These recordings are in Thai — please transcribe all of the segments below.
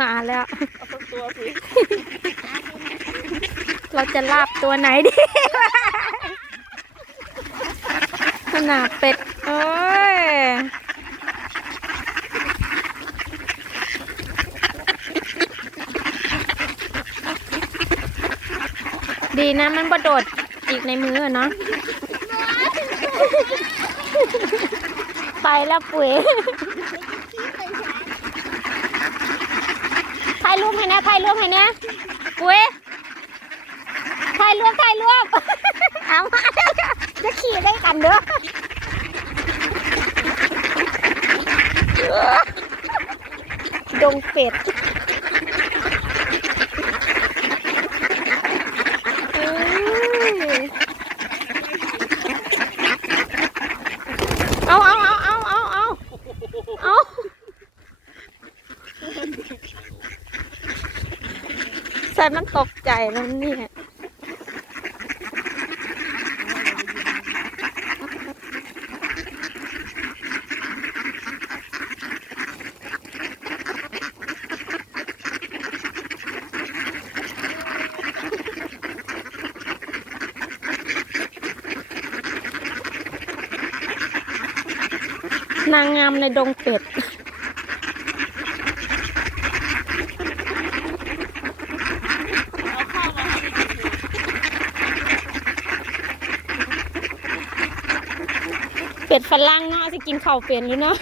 มาแล้วเอาสักตัวสิเราจะลาบตัวไหนดีขนาดเป็ดเอ้ยดีนะมันบโดดอีกในมืออะเนาะไปแล้วปุ๋ย ถ่ายรูปให้นะถ่ายรูปให้นะเฮ้ยถ่ายรูปถ่ายรูปเอามาจะขี่ได้กันเด้อดงเป็ดเอ้ยเอาเอาเอาเอาเอาเอาเอา ใส่มันตกใจแล้วเนี่ย นางงามในดงเป็ด เป็ดฝรั่งเนาะจะกินข้าวเป็นอยู่เนาะ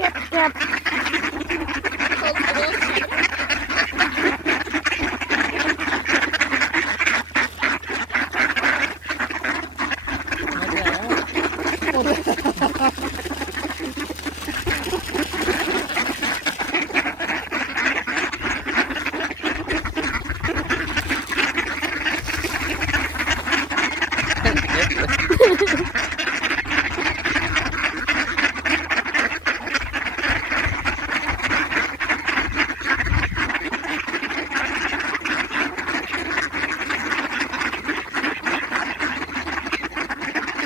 เก็